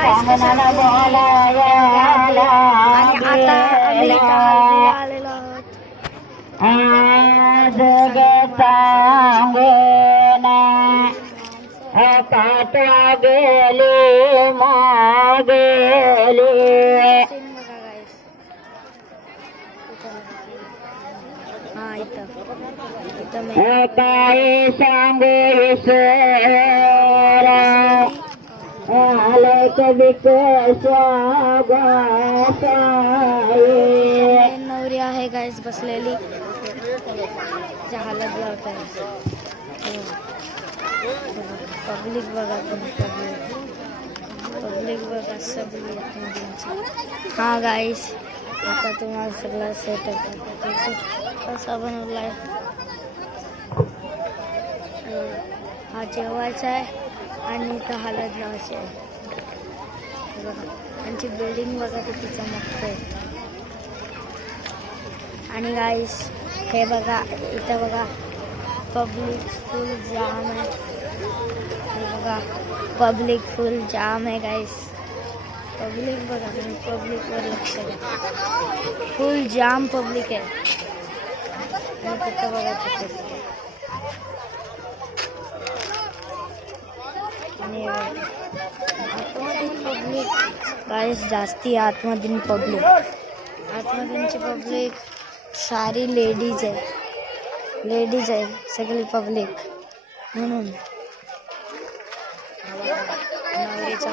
सांगणार बोलाया आणि आता आम्ही हळदीला आलेलो आहोत. आज सांगेना पाटा गेली मागेली काय सांगू आले कधी नवरी आहे गाईस बसलेली हालत लावत आहे. पब्लिक बघा पब्लिक बघा सगळी. हा गाईस आता तुम्हाला सगळा सेटअप कसा बनवलाय. हा जेवायचा आहे आणि इथं हळद लावायची आहे. बघा आमची बिल्डिंग बघा किती चमकते. आणि गाईस हे बघा इथं बघा पब्लिक फुल जाम आहे. हे बघा पब्लिक फुल जाम आहे गाईस. पब्लिक बघा तुम्ही पब्लिकवर लक्ष द्या. फुल जाम पब्लिक आहे. आणि तिथं बघा तिथे आणि पब्लिक गाईस जास्ती आतमधील आतमधीलची पब्लिक सारी लेडीज आहे सगळी पब्लिक. म्हणून नवरीचा